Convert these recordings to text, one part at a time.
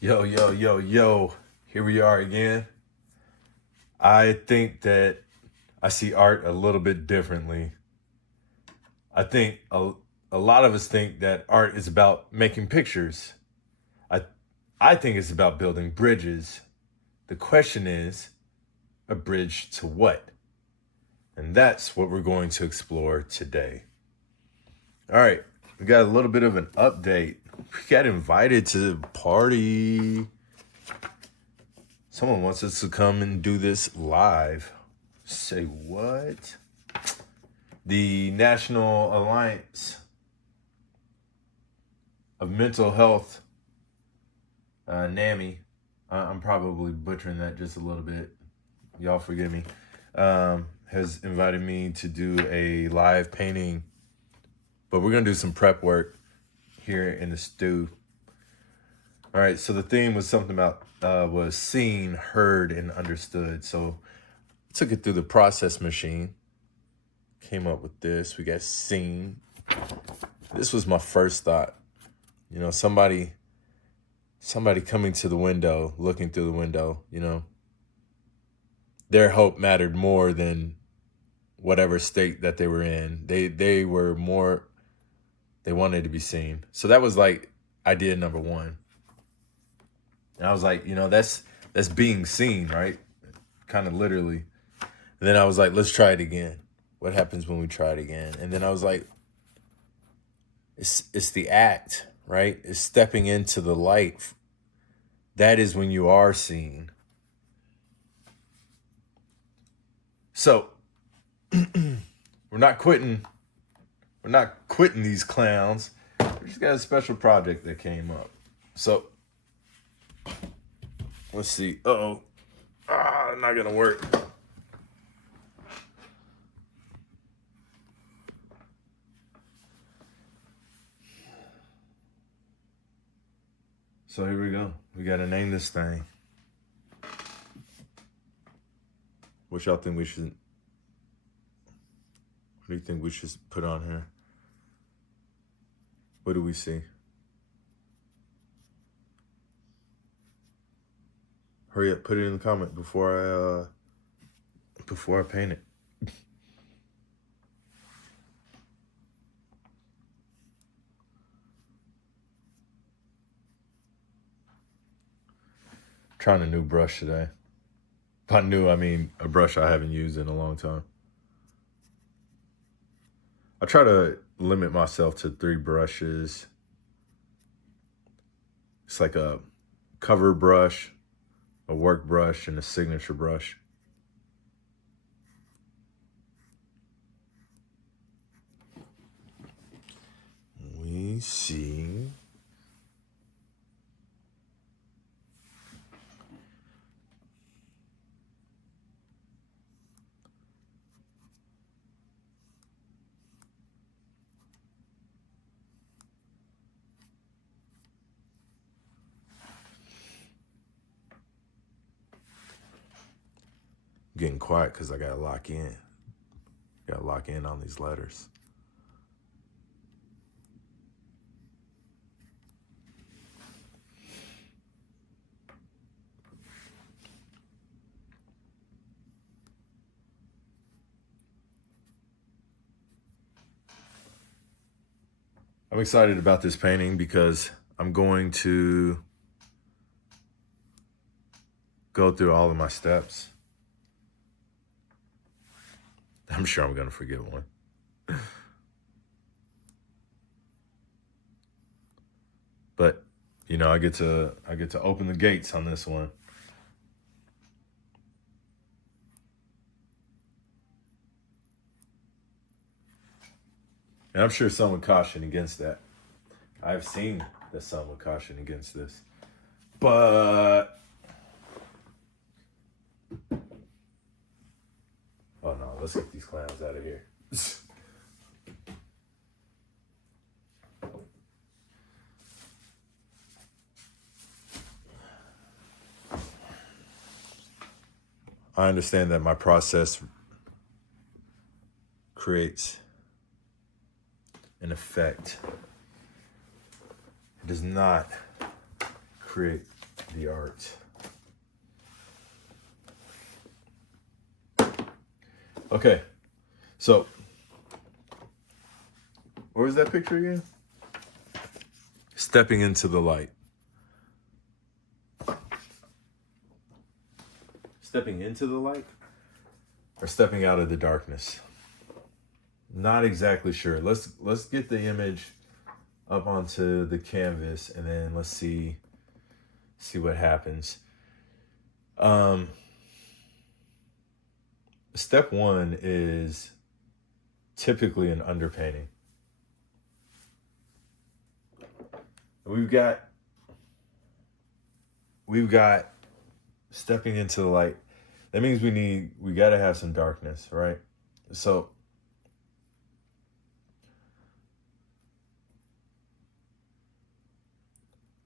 Yo, yo, yo, yo. Here we are again. I think that I see art a little bit differently. I think a lot of us think that art is about making pictures. I, I think it's about building bridges. The question is, a bridge to what? And that's what we're going to explore today. All right, we got a little bit of an update. We got invited to the party. Someone wants us to come and do this live. Say what? The National Alliance of Mental Health, NAMI, I'm probably butchering that just a little bit. Y'all forgive me. Has invited me to do a live painting, but we're going to do some prep work here in the stew. All right, so the theme was something about was seen, heard, and understood. So I took it through the process machine. Came up with this. We got seen. This was my first thought. You know, somebody coming to the window, looking through the window, you know. Their hope mattered more than whatever state that they were in. They were more, they wanted to be seen. So that was like idea number one. And I was like, you know, that's being seen, right? Kind of literally. And then I was like, let's try it again. What happens when we try it again? And then I was like, it's the act, right? It's stepping into the light. That is when you are seen. So we're not quitting. We're not quitting these clowns. We just got a special project that came up. So let's see. Not gonna work. So here we go. We gotta name this thing. What y'all think we should? What do you think we should put on here? What do we see? Hurry up, put it in the comment before I paint it. Trying a new brush today. By new, I mean a brush I haven't used in a long time. I try to limit myself to 3 brushes. It's like a cover brush, a work brush, and a signature brush. We see. I'm getting quiet because I gotta lock in. Gotta lock in on these letters. I'm excited about this painting because I'm going to go through all of my steps. I'm sure I'm gonna forget one. But you know, I get to open the gates on this one. And I'm sure some would caution against that. I've seen that some would caution against this. But oh no, let's get these clowns out of here. I understand that my process creates an effect. It does not create the art. Okay, so where was that picture again? Stepping into the light. Stepping into the light or stepping out of the darkness? Not exactly sure. Let's get the image up onto the canvas and then let's see what happens. Step one is typically an underpainting. We've got stepping into the light. That means we got to have some darkness, right? So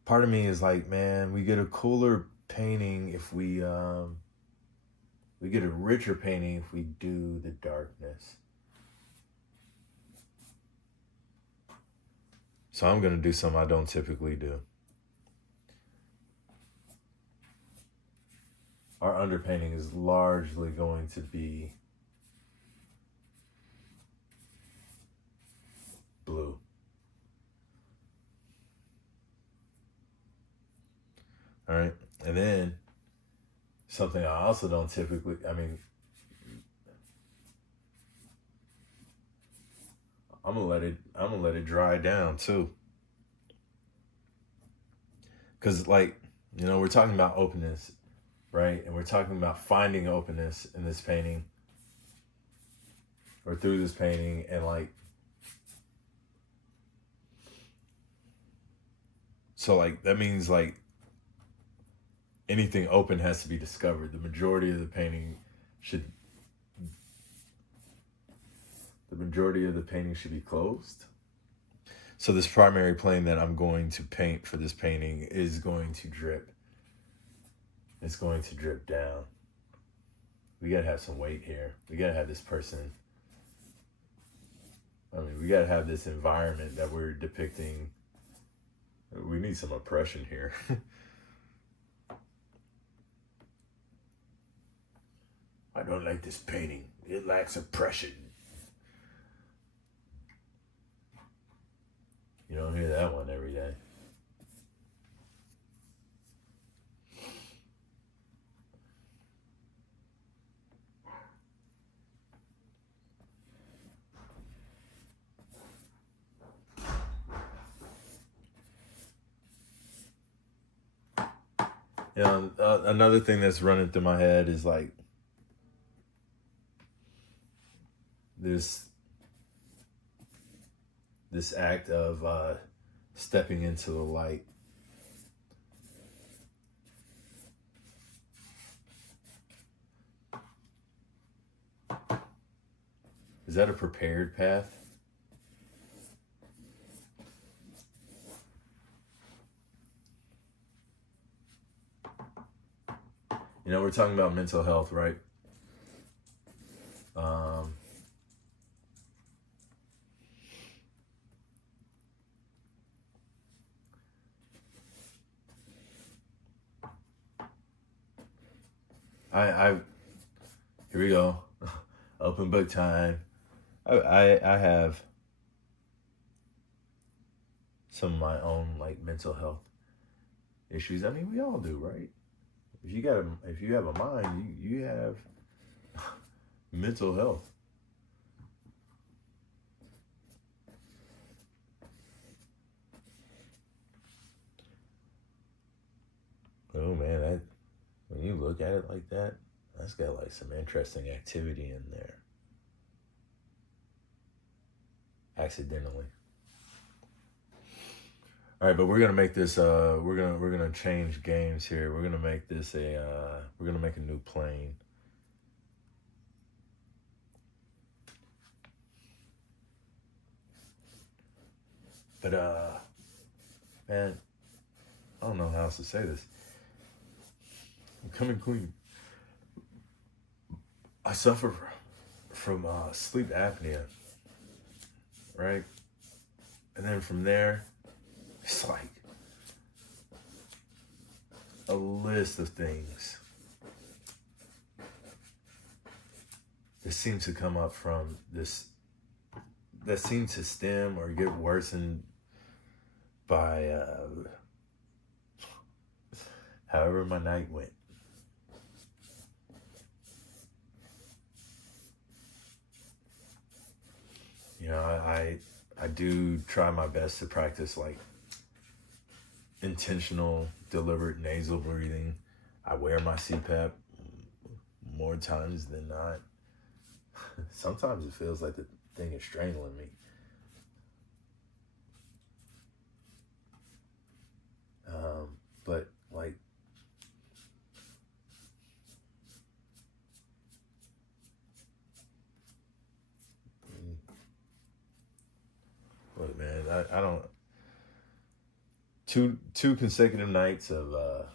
part of me is like, man, we get a cooler painting if we get a richer painting if we do the darkness. So I'm going to do something I don't typically do. Our underpainting is largely going to be blue. All right. And then something I also don't typically, I'm gonna let it dry down too. Cause we're talking about openness, right? And we're talking about finding openness in this painting or through this painting. And that means anything open has to be discovered. The majority of the painting should be closed. So this primary plane that I'm going to paint for this painting is going to drip. It's going to drip down. We gotta have some weight here. We gotta have this person. We gotta have this environment that we're depicting. We need some oppression here. I don't like this painting. It lacks oppression. You don't hear that one every day. Another thing that's running through my head is this act of stepping into the light. Is that a prepared path? We're talking about mental health, right? Here we go. Open book time. I have some of my own mental health issues. We all do, right? If you have a mind, you have mental health. Oh man, when you look at it like that, that's got some interesting activity in there. Accidentally. All right, but we're gonna make this. We're gonna change games here. We're gonna make this we're gonna make a new plane. But man, I don't know how else to say this. I'm coming clean. I suffer from sleep apnea, right? And then from there, it's a list of things that seem to come up from this, that seem to stem or get worsened by however my night went. You know, I do try my best to practice like intentional, deliberate nasal breathing. I wear my CPAP more times than not. Sometimes it feels like the thing is strangling me. But like, look, man, I don't. Two consecutive nights of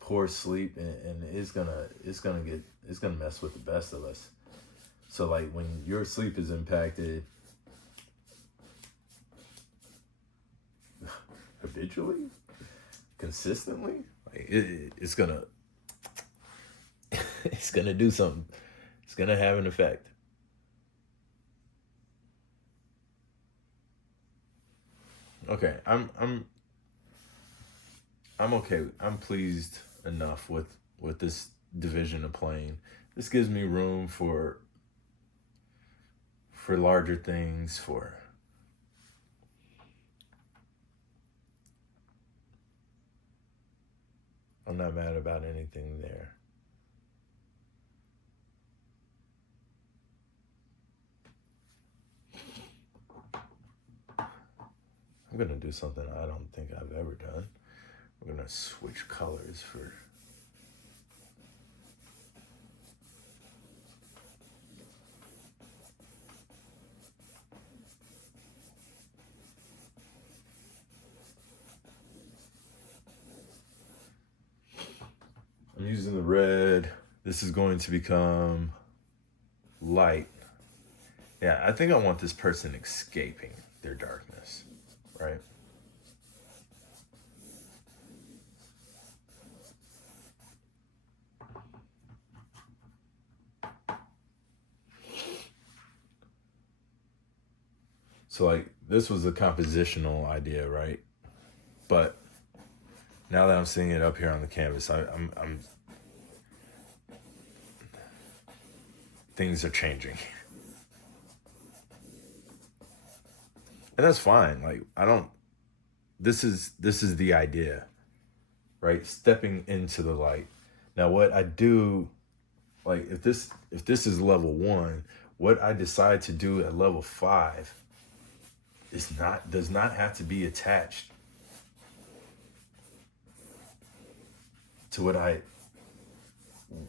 poor sleep, and it's gonna mess with the best of us. So like when your sleep is impacted habitually, consistently, like it's gonna it's gonna do something. It's gonna have an effect. Okay, I'm okay. I'm pleased enough with this division of plane. This gives me room for larger things. For I'm not mad about anything there. I'm gonna do something I don't think I've ever done. We're gonna switch colors for. I'm using the red. This is going to become light. Yeah, I think I want this person escaping their darkness, right? So like this was a compositional idea, right? But now that I'm seeing it up here on the canvas, I'm things are changing. And that's fine. Like I don't this is the idea, right? Stepping into the light. Now what I do, like if this is level 1, what I decide to do at level 5 does not have to be attached to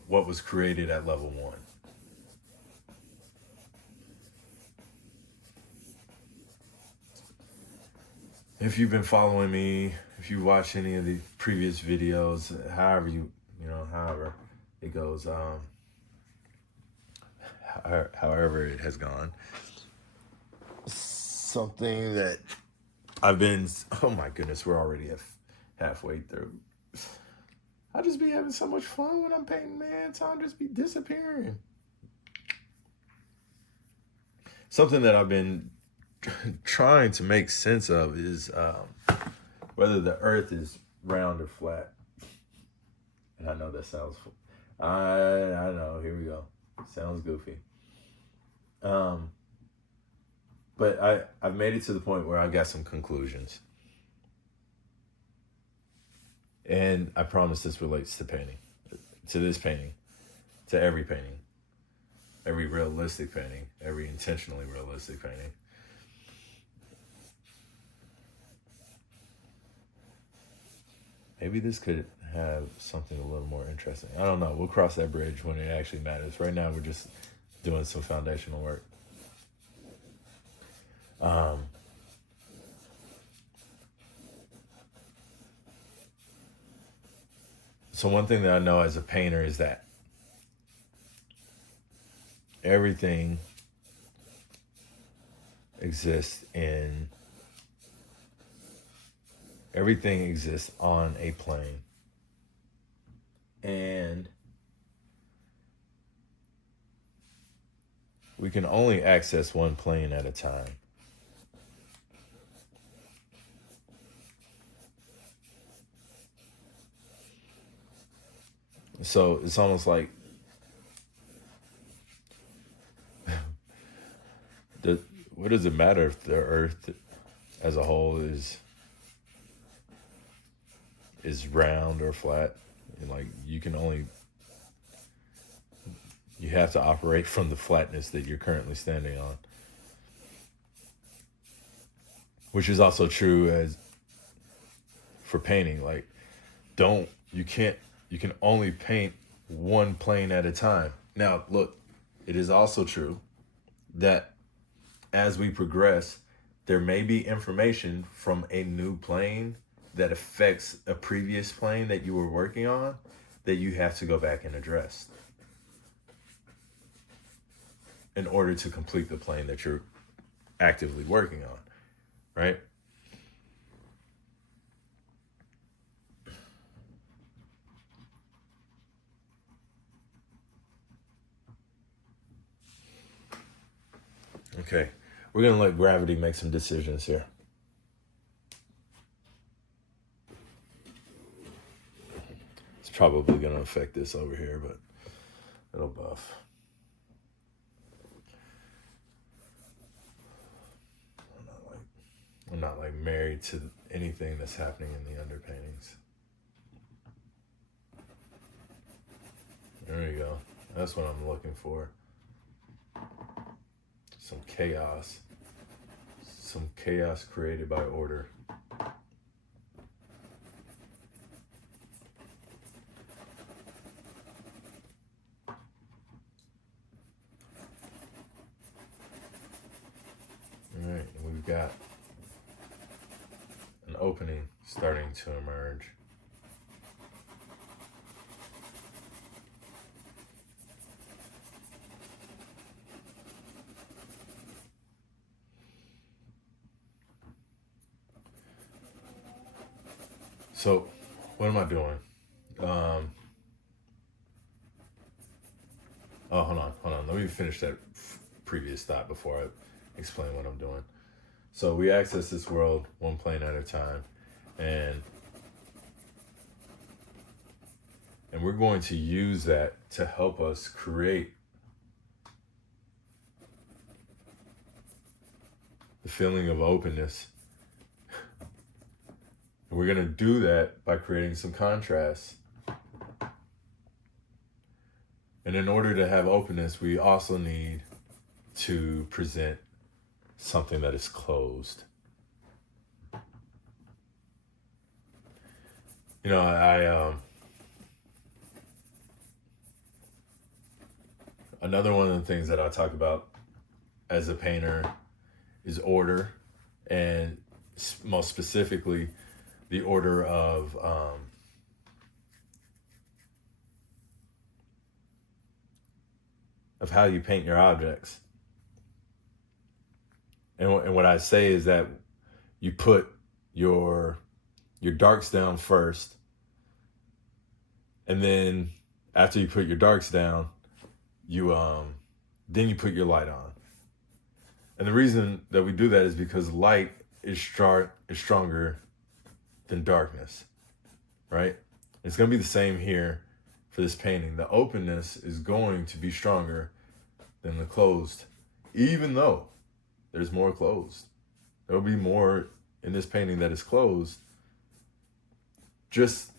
what was created at level 1. If you've been following me, if you watched any of the previous videos, however it goes, however it has gone, something that I've been, oh my goodness, we're already halfway through. I just be having so much fun when I'm painting, man. Time just be disappearing. Something that I've been trying to make sense of is whether the earth is round or flat. And I know that sounds, I know, here we go. Sounds goofy. But I've made it to the point where I've got some conclusions. And I promise this relates to painting, to this painting, to every painting, every realistic painting, every intentionally realistic painting. Maybe this could have something a little more interesting. I don't know. We'll cross that bridge when it actually matters. Right now, we're just doing some foundational work. So one thing that I know as a painter is that everything exists in Everything exists on a plane. And we can only access one plane at a time. So it's almost like what does it matter if the Earth as a whole is round or flat? And like you have to operate from the flatness that you're currently standing on, which is also true as for painting. Like you can only paint one plane at a time. Now look, it is also true that as we progress, there may be information from a new plane that affects a previous plane that you were working on that you have to go back and address in order to complete the plane that you're actively working on, right? Okay, we're gonna let gravity make some decisions here. It's probably gonna affect this over here, but it'll buff. I'm not like married to anything that's happening in the underpaintings. There you go. That's what I'm looking for. Some chaos. Some chaos created by order. All right, we've got an opening starting to emerge. So, what am I doing? Hold on. Let me finish that previous thought before I explain what I'm doing. So we access this world one plane at a time, and we're going to use that to help us create the feeling of openness. And we're going to do that by creating some contrast. And in order to have openness, we also need to present something that is closed. You know, another one of the things that I talk about as a painter is order, and most specifically, the order of how you paint your objects. And what I say is that you put your darks down first, and then after you put your darks down, then you put your light on. And the reason that we do that is because light is stronger than darkness, right? It's going to be the same here for this painting. The openness is going to be stronger than the closed, even though there's more closed. There will be more in this painting that is closed. Just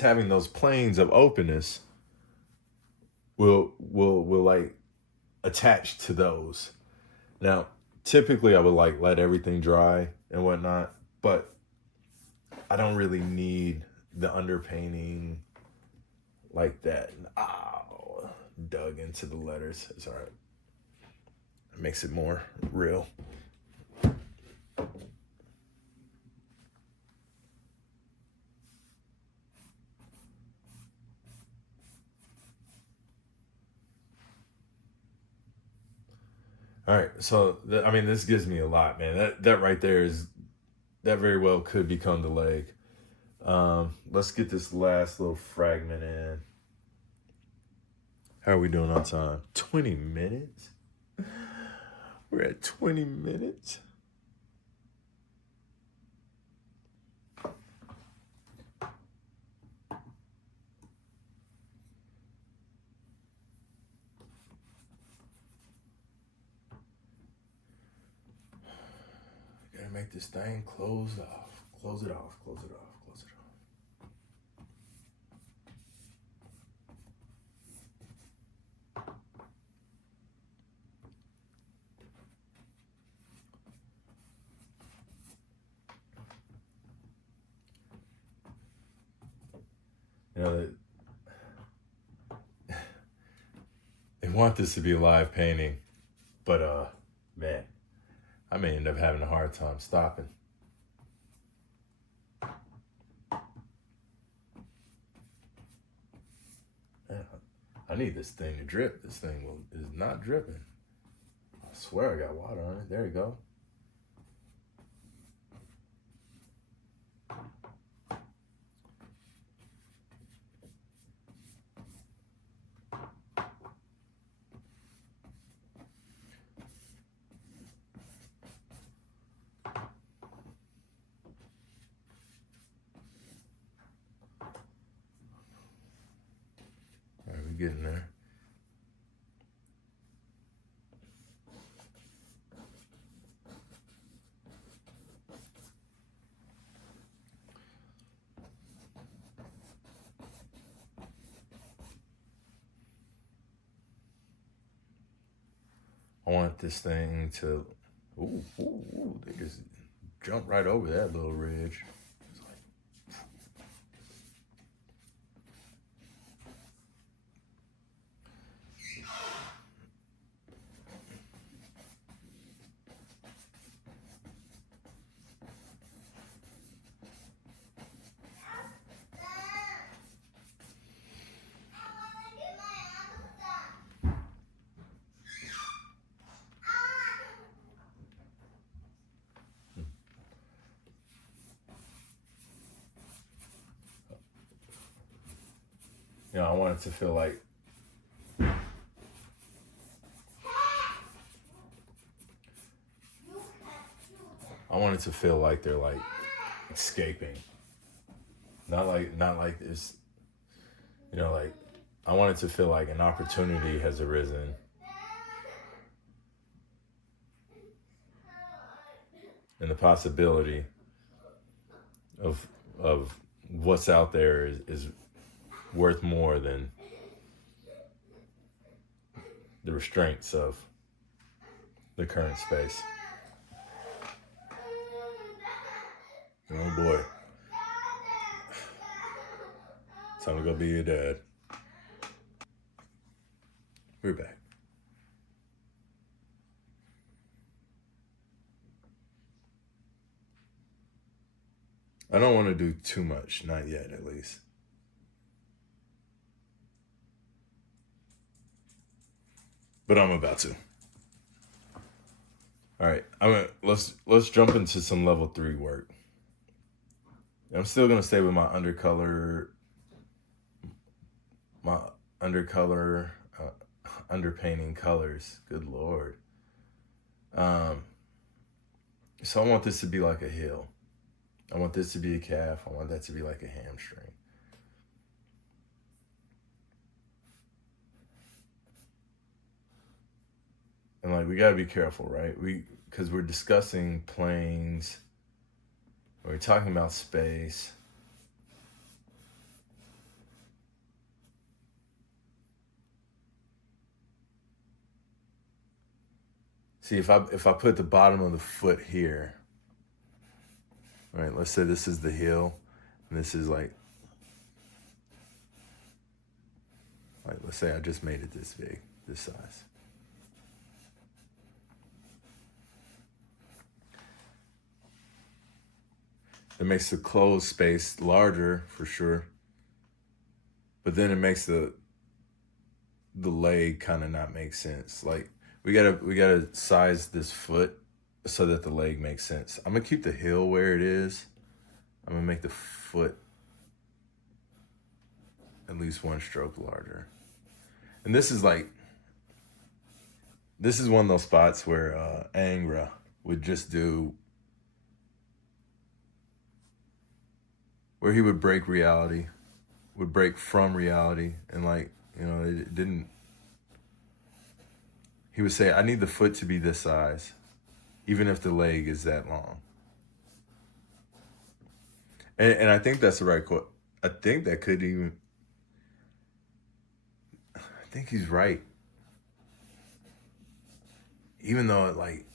having those planes of openness will like attach to those. Now, typically I would like let everything dry and whatnot, but I don't really need the underpainting like that. Ow, dug into the letters. It's all right. It makes it more real. All right, so I mean, this gives me a lot, man. That right there is that very well could become the leg. Let's get this last little fragment in. How are we doing on time? 20 minutes? We're at 20 minutes? Gotta make this thing close off. Close it off, close it off, close it off. You know, they want this to be a live painting, but man, I may end up having a hard time stopping. Man, I need this thing to drip. This thing is not dripping. I swear I got water on it. There you go. All right, we're getting there. I want this thing to, they just jump right over that little ridge. It's like, you know, I want it to feel like, they're like escaping. Not like this, you know, like I want it to feel like an opportunity has arisen. And the possibility of what's out there is worth more than the restraints of the current space. Oh boy. Time to go be your dad. We're back. I don't want to do too much, not yet at least. But I'm about to. All right, let's jump into some level 3 work. I'm still gonna stay with my undercolor, underpainting colors. Good Lord. So I want this to be like a heel. I want this to be a calf. I want that to be like a hamstring. And like, we gotta be careful, right? Because we're discussing planes, we're talking about space. See, if I put the bottom of the foot here, right? Let's say this is the heel, and this is like let's say I just made it this big, this size. It makes the closed space larger for sure, but then it makes the leg kind of not make sense. Like we gotta size this foot so that the leg makes sense. I'm gonna keep the heel where it is. I'm gonna make the foot at least one stroke larger. And this is one of those spots where Angra would just do, where he would break reality, would break from reality, and it didn't. He would say, I need the foot to be this size, even if the leg is that long. And I think that's the right quote. I think he's right. Even though,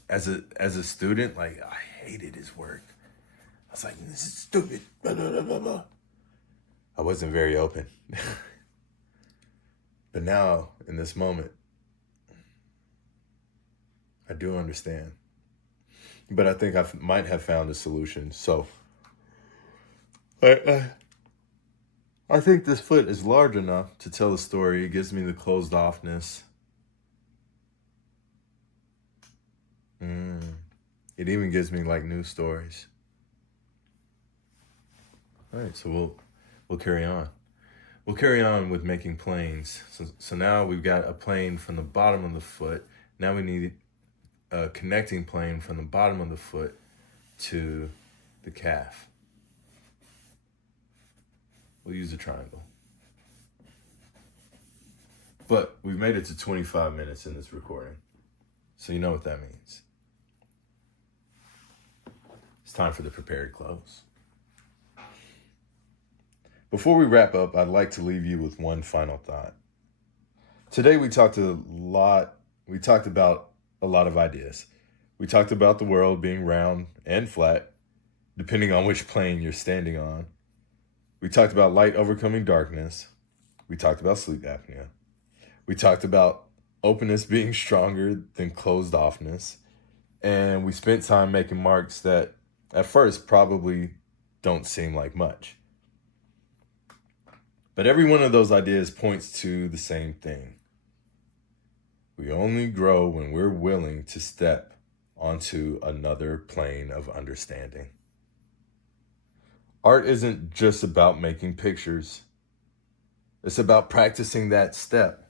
as a student, I hated his work. I was like, this is stupid. Blah, blah, blah, blah, blah. I wasn't very open. But now, in this moment, I do understand. But I think I might have found a solution. So, I think this foot is large enough to tell the story. It gives me the closed-offness. It even gives me news stories. All right, so we'll carry on. We'll carry on with making planes. So now we've got a plane from the bottom of the foot. Now we need a connecting plane from the bottom of the foot to the calf. We'll use a triangle. But we've made it to 25 minutes in this recording. So you know what that means. It's time for the prepared close. Before we wrap up, I'd like to leave you with one final thought. Today we talked about a lot of ideas. We talked about the world being round and flat, depending on which plane you're standing on. We talked about light overcoming darkness. We talked about sleep apnea. We talked about openness being stronger than closed-offness. And we spent time making marks that at first probably don't seem like much. But every one of those ideas points to the same thing. We only grow when we're willing to step onto another plane of understanding. Art isn't just about making pictures. It's about practicing that step.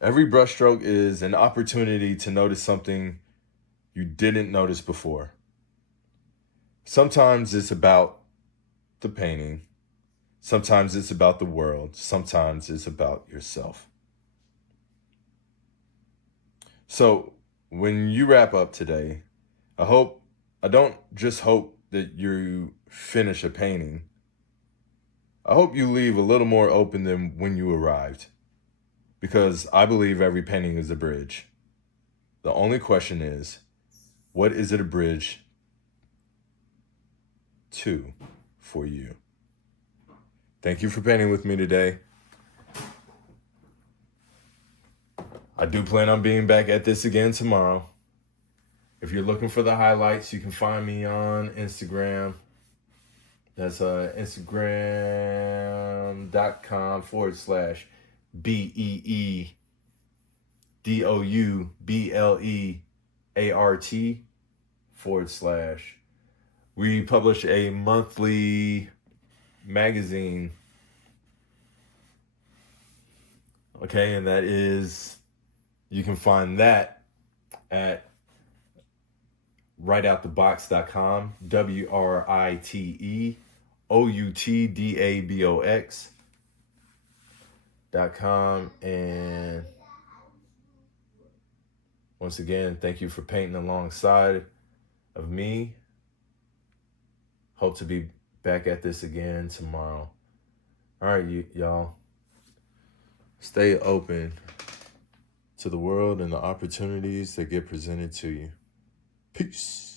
Every brushstroke is an opportunity to notice something you didn't notice before. Sometimes it's about the painting. Sometimes it's about the world. Sometimes it's about yourself. So when you wrap up today, I don't just hope that you finish a painting. I hope you leave a little more open than when you arrived, because I believe every painting is a bridge. The only question is, what is it a bridge to for you? Thank you for painting with me today. I do plan on being back at this again tomorrow. If you're looking for the highlights, you can find me on Instagram. That's Instagram.com/BEEDOUBLEART/. We publish a monthly magazine. Okay, and that is, you can find that at writeoutthebox.com, WRITEOUTDABOX.com. And once again, thank you for painting alongside of me. Hope to be back at this again tomorrow. All right, y'all. Stay open to the world and the opportunities that get presented to you. Peace.